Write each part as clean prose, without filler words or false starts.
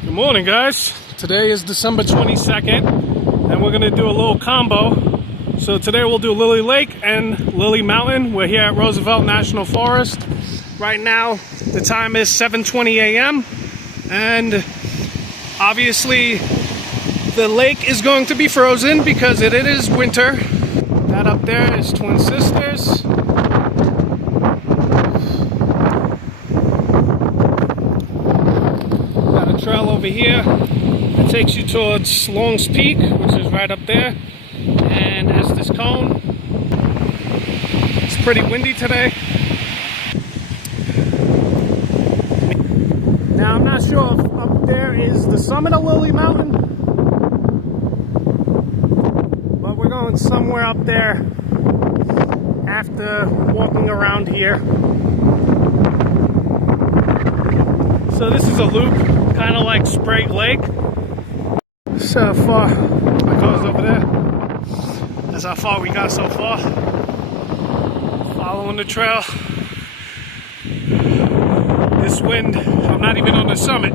Good morning, guys. Today is December 22nd, and we're going to do a little combo. So today we'll do Lily Lake and Lily Mountain. We're here at Roosevelt National Forest. Right now, the time is 7:20 a.m. and obviously the lake is going to be frozen because it is winter. That up there is Twin Sisters. Got a trail over here that takes you towards Long's Peak, which is right up there, and Estes Cone. It's pretty windy today. Now I'm not sure if up there is the summit of Lily Mountain, but we're going somewhere up there after walking around here. So this is a loop, kind of like Sprague Lake. So far, my car's over there. That's how far we got so far. Following the trail. This wind, I'm not even on the summit,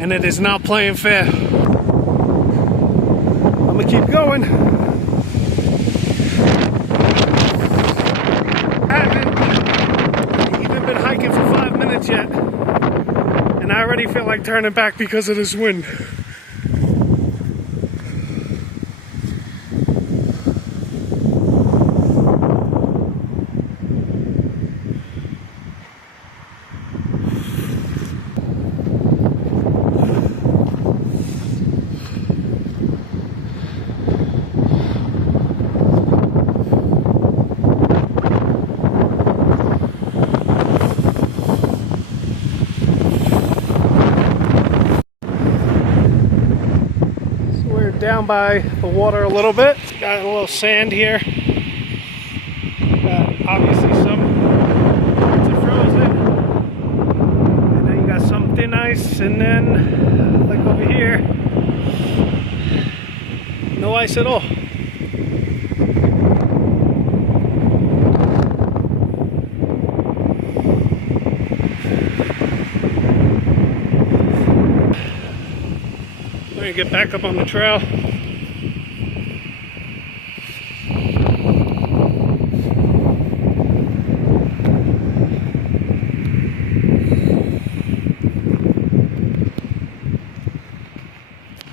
and it is not playing fair. I'm gonna keep going. I haven't even been hiking for 5 minutes yet, and I already feel like turning back because of this wind. Down by the water a little bit. Got a little sand here. Got obviously some parts are frozen. And then you got some thin ice, and then like over here, no ice at all. Let me get back up on the trail.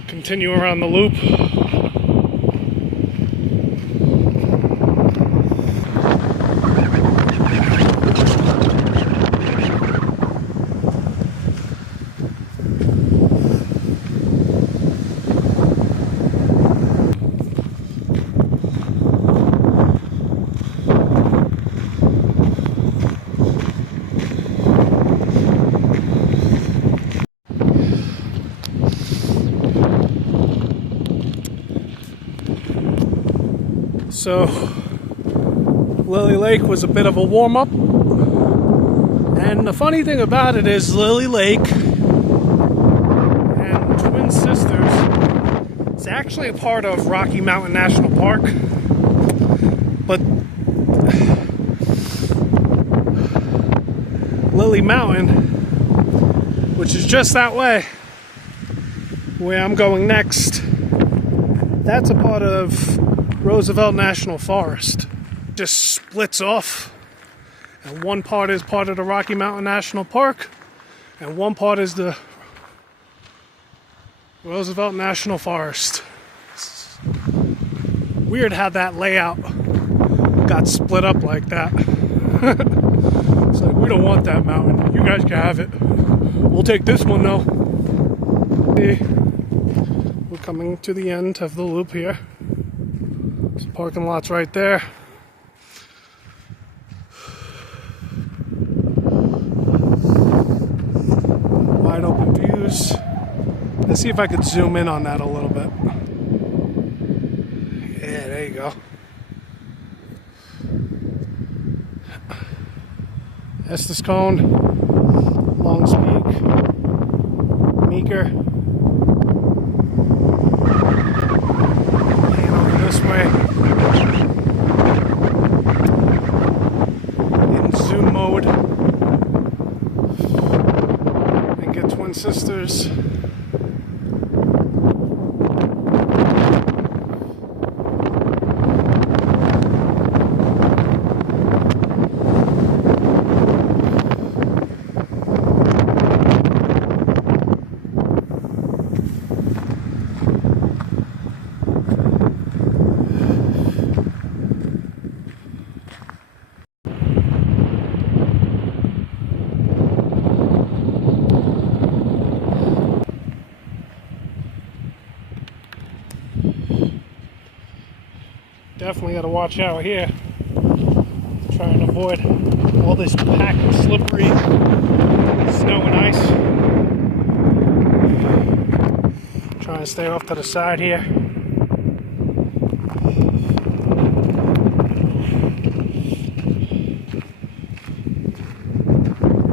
Continue around the loop. So, Lily Lake was a bit of a warm-up, and the funny thing about it is Lily Lake and Twin Sisters is actually a part of Rocky Mountain National Park, but Lily Mountain, which is just that way, where I'm going next, that's a part of Roosevelt National Forest. Just splits off, and one part is part of the Rocky Mountain National Park, and one part is the Roosevelt National Forest. It's weird how that layout got split up like that. It's like, we don't want that mountain. You guys can have it. We'll take this one though. We're coming to the end of the loop here. Some parking lots right there. Wide open views. Let's see if I could zoom in on that a little bit. Yeah, there you go. Estes Cone, Long's Peak, Meeker. And over this way. In zoom mode. And get Twin Sisters. boulders. Definitely got to watch out here. Try and avoid all this packed, slippery snow and ice. Try and stay off to the side here.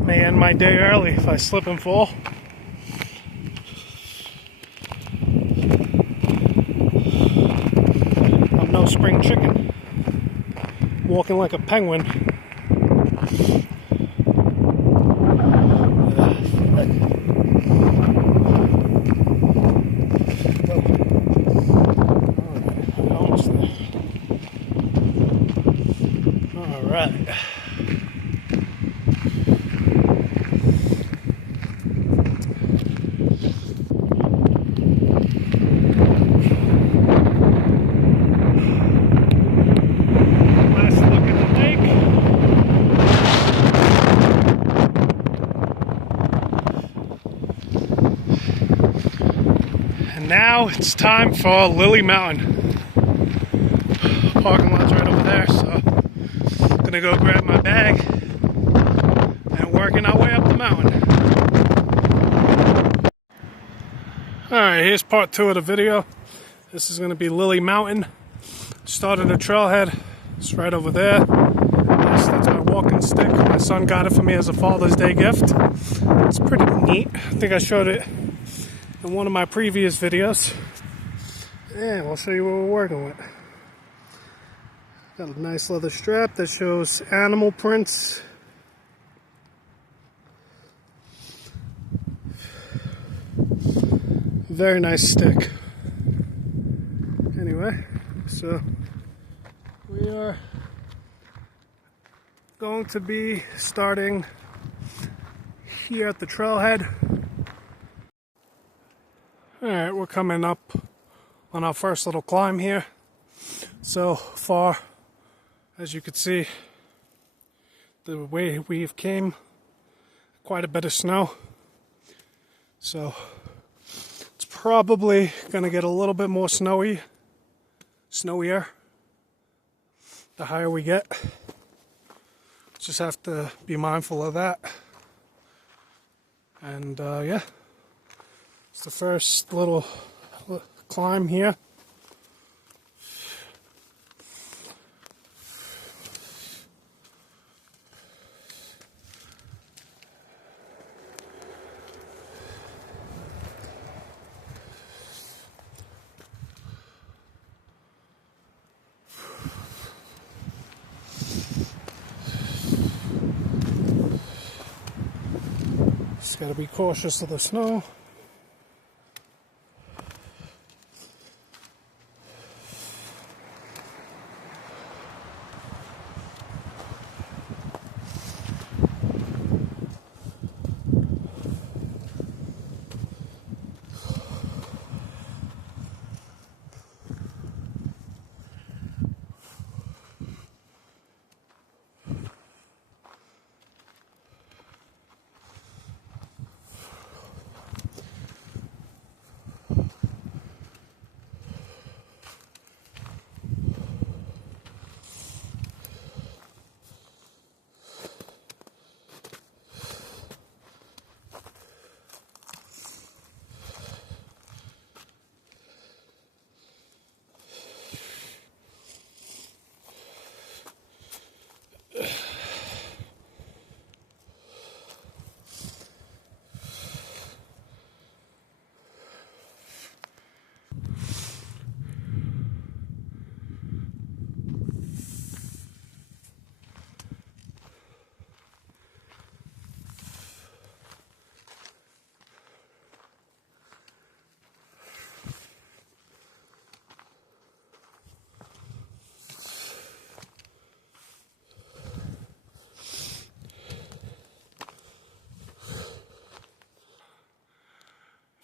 May end my day early if I slip and fall. I'm no spring chicken. Walking like a penguin. Almost there. All right. Now it's time for Lily Mountain. Parking lot's right over there, so I'm gonna go grab my bag and working our way up the mountain. Alright, here's part 2 of the video. This is gonna be Lily Mountain. Started the trailhead. It's right over there. That's my walking stick. My son got it for me as a Father's Day gift. It's pretty neat. I think I showed it in one of my previous videos. And I'll show you what we're working with. Got a nice leather strap that shows animal prints. Very nice stick. Anyway, so we are going to be starting here at the trailhead. Alright, we're coming up on our first little climb here. So far, as you can see, the way we've came, quite a bit of snow. So it's probably going to get a little bit more snowier the higher we get. Just have to be mindful of that. And yeah. It's the first little climb here. Just gotta be cautious of the snow.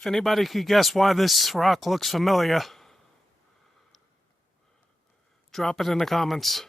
If anybody could guess why this rock looks familiar, drop it in the comments.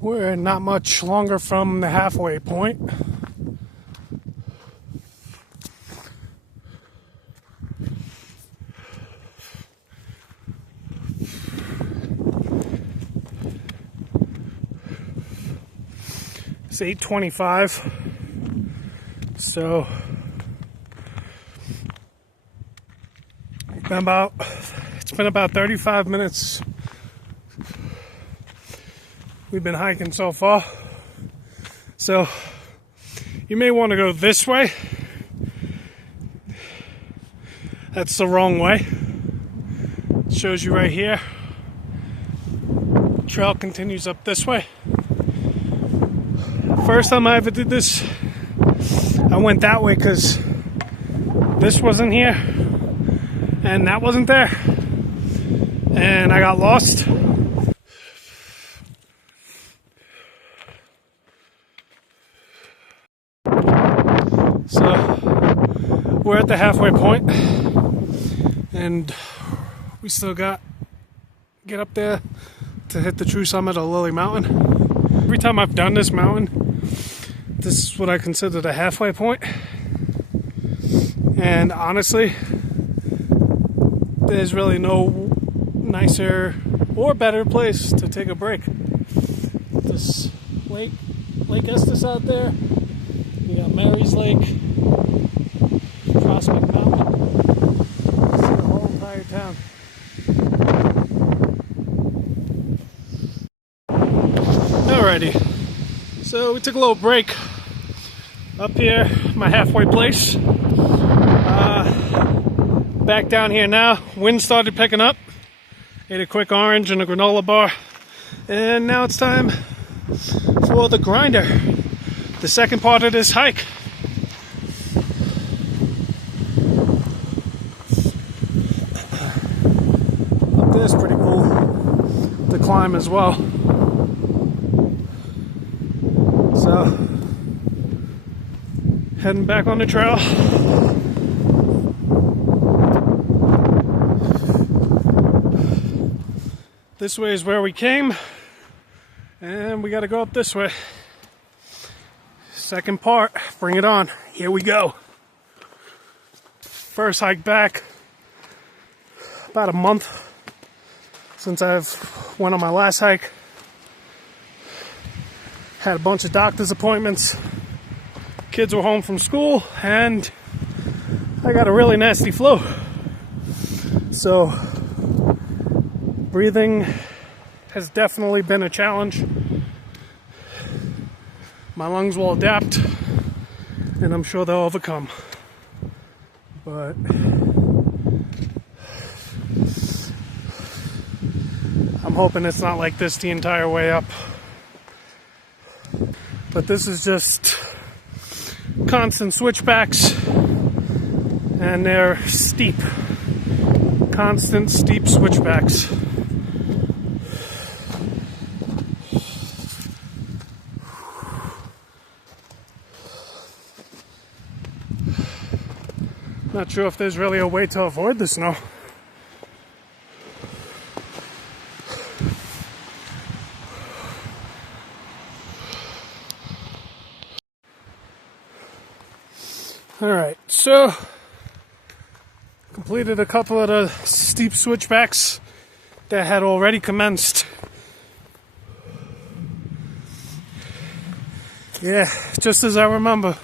We're not much longer from the halfway point. It's 8:25, so it's been about 35 minutes. We've been hiking so far, so you may want to go this way. That's the wrong way. It shows you right here. Trail continues up this way. First time I ever did this, I went that way because this wasn't here and that wasn't there, and I got lost. So we're at the halfway point, and we still got get up there to hit the true summit of Lily Mountain. Every time I've done this mountain, this is what I consider the halfway point. And honestly, there's really no nicer or better place to take a break. This Lake Estes out there. We got Mary's Lake, Prospect Mountain. See the whole entire town. Alrighty, so we took a little break up here, my halfway place. Back down here now. Wind started picking up. Ate a quick orange and a granola bar, and now it's time for the grinder. The second part of this hike. Up there's pretty cool to climb as well. So, heading back on the trail. This way is where we came, and we gotta go up this way. Second part, bring it on. Here we go. First hike back. About a month since I've went on my last hike. Had a bunch of doctor's appointments. Kids were home from school, and I got a really nasty flu. So, breathing has definitely been a challenge. My lungs will adapt, and I'm sure they'll overcome. But I'm hoping it's not like this the entire way up. But this is just constant switchbacks, and they're steep. Constant steep switchbacks. Not sure if there's really a way to avoid the snow. Alright, so completed a couple of the steep switchbacks that had already commenced. Yeah, just as I remember,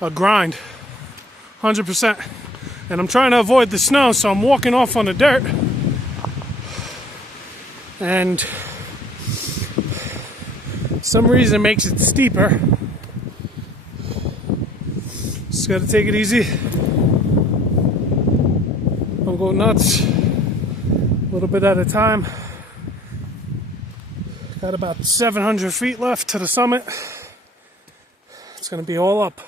a grind. 100%. And I'm trying to avoid the snow, so I'm walking off on the dirt. And some reason it makes it steeper. Just gotta take it easy. Don't go nuts. A little bit at a time. Got about 700 feet left to the summit. It's gonna be all up.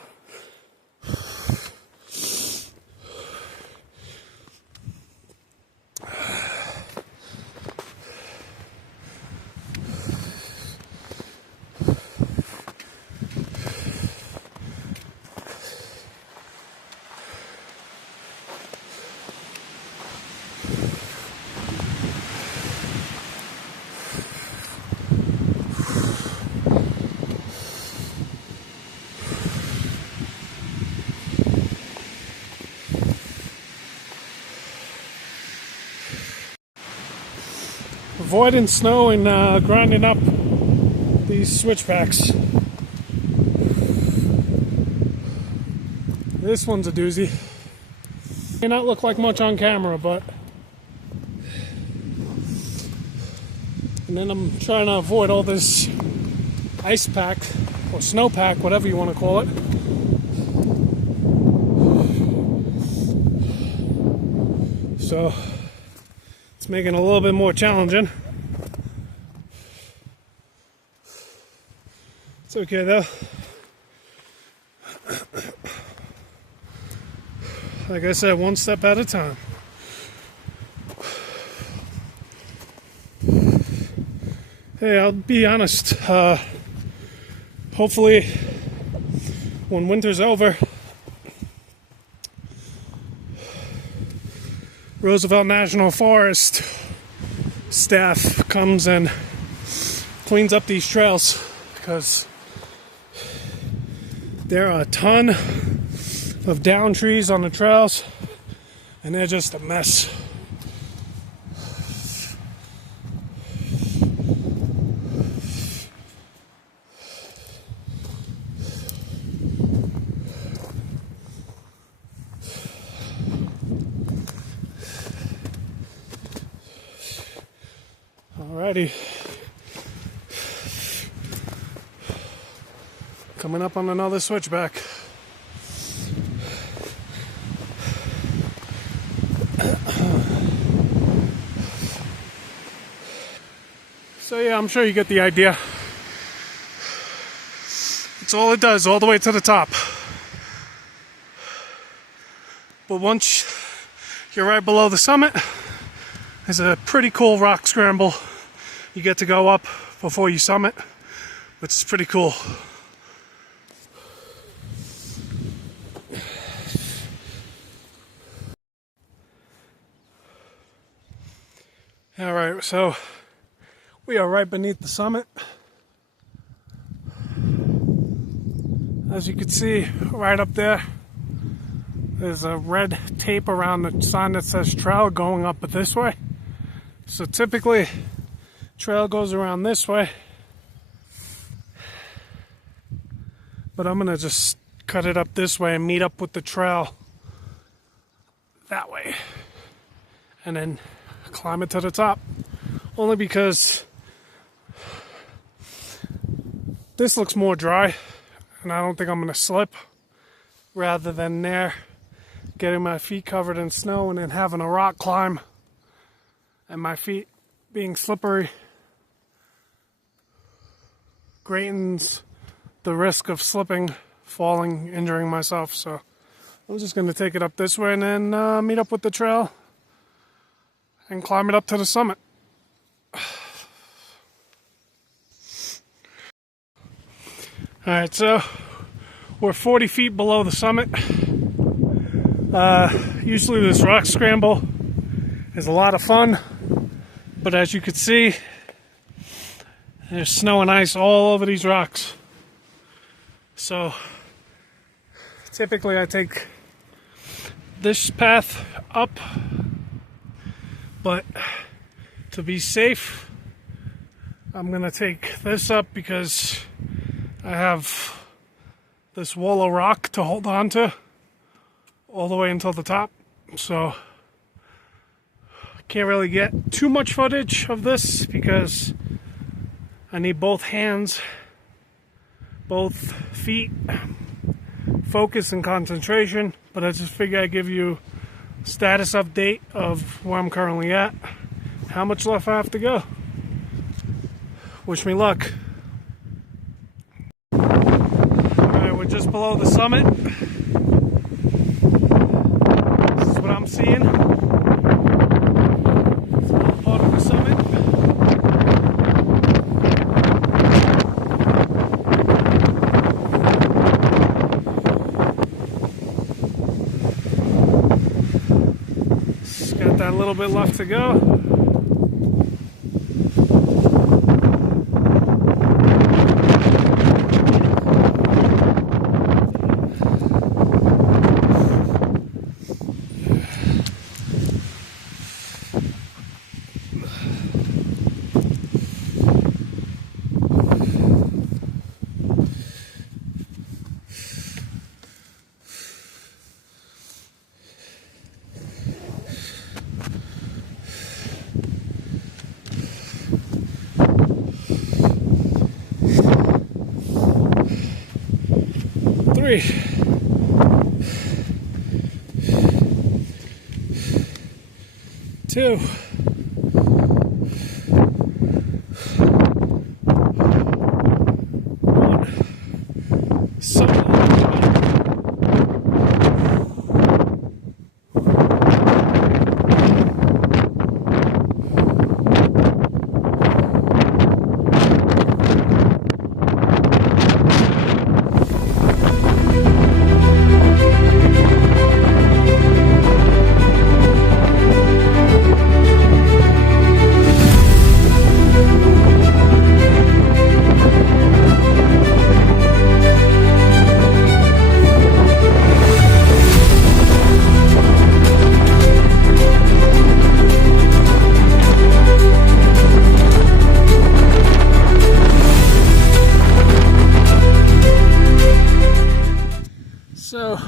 Avoiding snow and grinding up these switchbacks. This one's a doozy. May not look like much on camera, but... And then I'm trying to avoid all this ice pack, or snow pack, whatever you want to call it. So, it's making it a little bit more challenging. It's okay though. Like I said, one step at a time. Hey, I'll be honest. Hopefully, when winter's over, Roosevelt National Forest staff comes and cleans up these trails, because there are a ton of down trees on the trails and they're just a mess. Alrighty. Coming up on another switchback. So yeah, I'm sure you get the idea. It's all it does, all the way to the top. But once you're right below the summit, there's a pretty cool rock scramble you get to go up before you summit, which is pretty cool. Alright, so we are right beneath the summit. As you can see, right up there, there's a red tape around the sign that says trail going up this way. So typically, trail goes around this way. But I'm gonna just cut it up this way and meet up with the trail that way. And then climb it to the top. Only because this looks more dry and I don't think I'm gonna slip, rather than there getting my feet covered in snow and then having a rock climb and my feet being slippery greatens the risk of slipping, falling, injuring myself. So I'm just gonna take it up this way and then meet up with the trail and climb it up to the summit. Alright, so we're 40 feet below the summit. Usually this rock scramble is a lot of fun, but as you can see, there's snow and ice all over these rocks. So typically I take this path up, but to be safe, I'm gonna take this up because I have this wall of rock to hold on to all the way until the top. So can't really get too much footage of this because I need both hands both feet, focus and concentration, but I just figured I'd give you a status update of where I'm currently at, how much left I have to go. Wish me luck. Alright, we're just below the summit. This is what I'm seeing. It's a little part of the summit. Just got that little bit left to go. Three, two, one. Summit. So,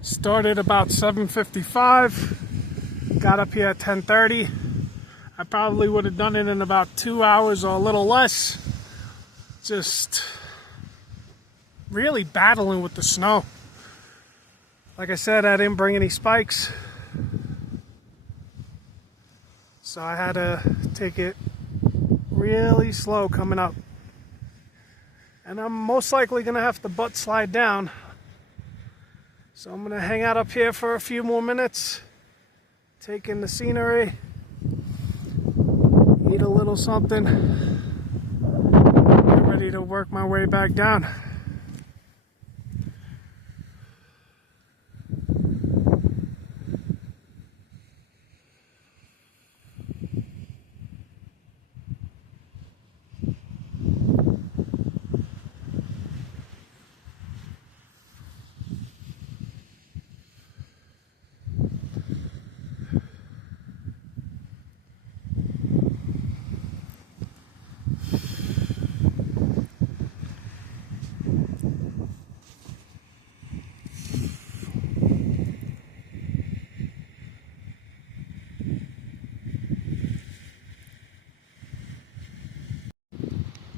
started about 7:55, got up here at 10:30. I probably would have done it in about 2 hours or a little less. Just really battling with the snow. Like I said, I didn't bring any spikes, so I had to take it really slow coming up. And I'm most likely going to have to butt slide down. So I'm going to hang out up here for a few more minutes, take in the scenery, eat a little something, get ready to work my way back down.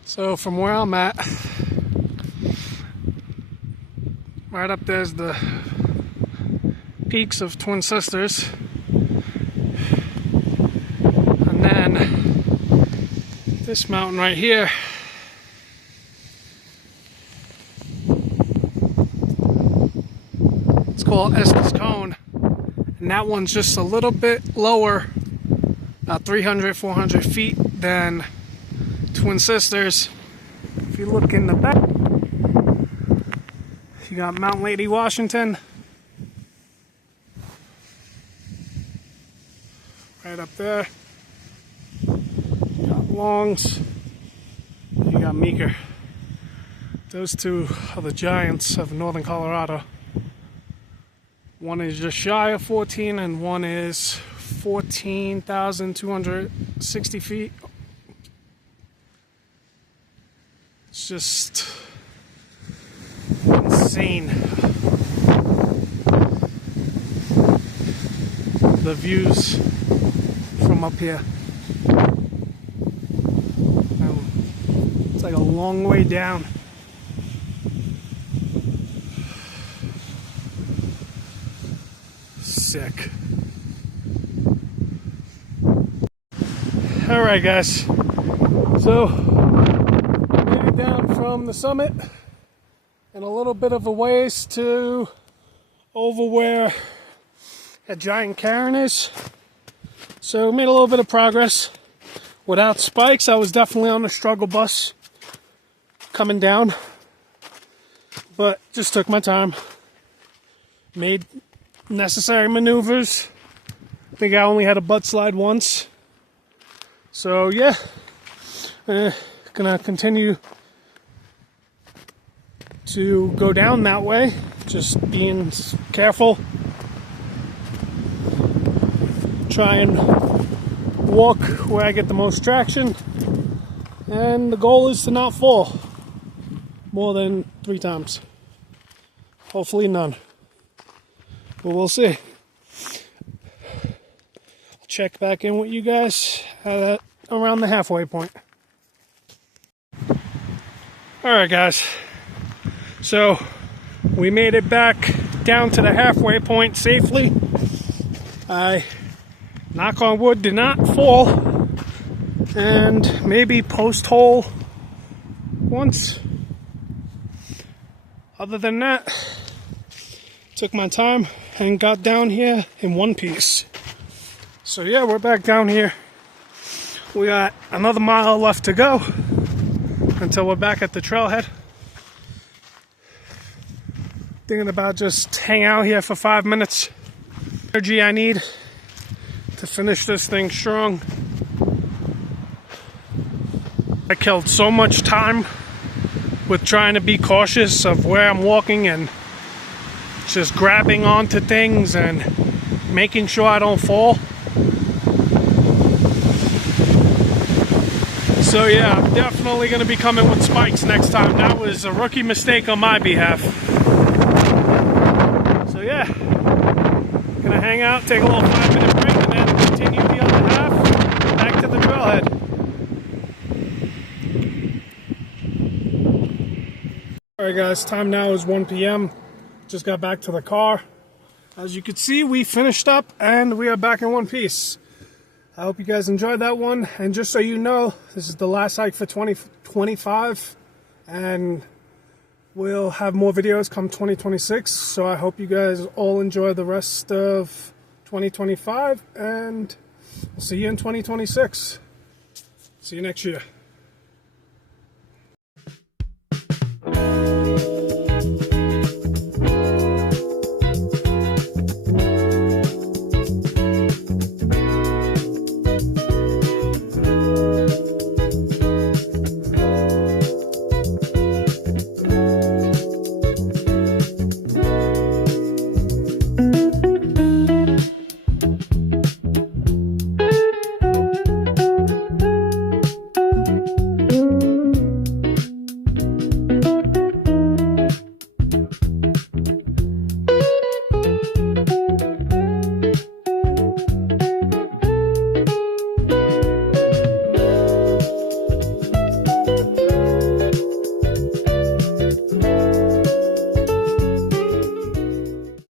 So from where I'm at, right up there's the peaks of Twin Sisters, and then this mountain right here, it's called Estes Cone, and that one's just a little bit lower, about 300, 400 feet than Twin Sisters. If you look in the back, you got Mount Lady Washington right up there. You got Longs, and you got Meeker. Those two are the giants of northern Colorado. One is just shy of 14 and one is 14,260 feet. It's just insane. The views from up here. It's like a long way down. sick. Alright guys, so made it down from the summit and a little bit of a ways to over where a giant cairn is. So made a little bit of progress. Without spikes, I was definitely on the struggle bus coming down, but just took my time. Made necessary maneuvers. I think I only had a butt slide once. So yeah, gonna continue to go down that way, just being careful. Try and walk where I get the most traction, and the goal is to not fall more than 3 times. Hopefully none, but we'll see. Check back in with you guys around the halfway point. Alright guys, so we made it back down to the halfway point safely. I, knock on wood, did not fall, and maybe post hole once. Other than that, took my time and got down here in one piece. So yeah, we're back down here. We got another mile left to go until we're back at the trailhead. Thinking about just hang out here for 5 minutes. Energy I need to finish this thing strong. I killed so much time with trying to be cautious of where I'm walking and just grabbing onto things and making sure I don't fall. So yeah, I'm definitely going to be coming with spikes next time. That was a rookie mistake on my behalf. So yeah, gonna hang out, take a little 5-minute break, and then continue the other half back to the trailhead. Alright guys, time now is 1 p.m. Just got back to the car. As you can see, we finished up and we are back in one piece. I hope you guys enjoyed that one, and just so you know, this is the last hike for 2025, and we'll have more videos come 2026, so I hope you guys all enjoy the rest of 2025, and we'll see you in 2026. See you next year.